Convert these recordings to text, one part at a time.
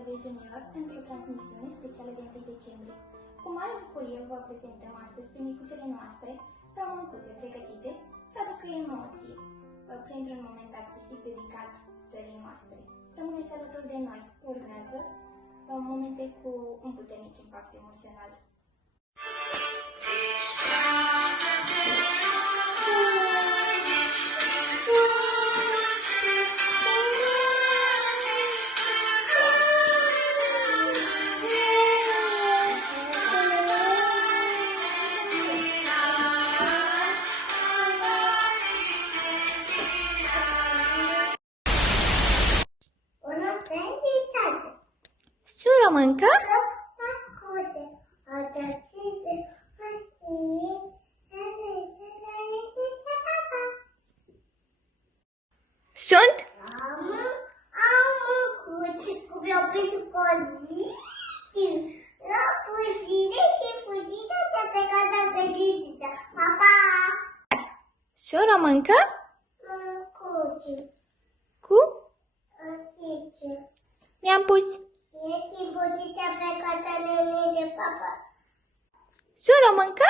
TV Junior într-o transmisiune specială de 1 decembrie. Cu mare bucurie vă prezentăm astăzi pe micuțele noastre, româncuțe pregătite să aducă emoții printr-un moment artistic dedicat țării noastre. Rămâneți alături de noi. Urmează momente cu un puternic impact emoțional. Sură mâncă? Sunt? Sură mâncă? Cu? Mi-am pus. Sură mâncă?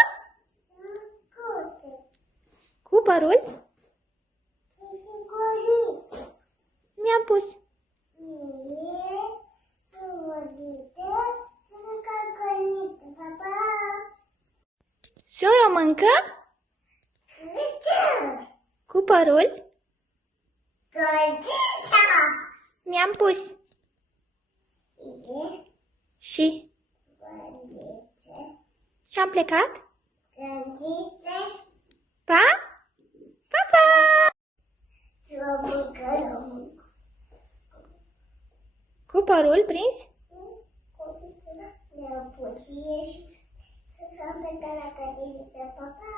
Cu părul? Mi-am pus. Sură mâncă? Cu părul? Mi-am pus. Și? Și-am plecat? Pa? Pa, pa! Cu părul prins? Mi-am pus și să-mi plecat la cadiniță, pa, pa!